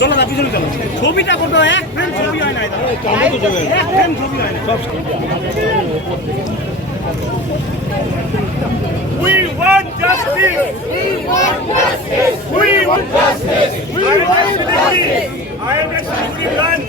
চল না পিছনে চলো ছবিটা করতে এক ফ্রেম ছবি হয় না এক ফ্রেম ছবি হয় না We want justice. We want justice. We want justice. We want justice. I am a security branch.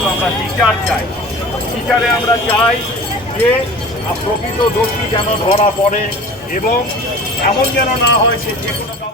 কিন্তু আমরা টিচার চাই টিচারে আমরা চাই যে প্রকৃত দোষী যেন ধরা পড়ে এবং এমন যেন না হয় যে যে কোনো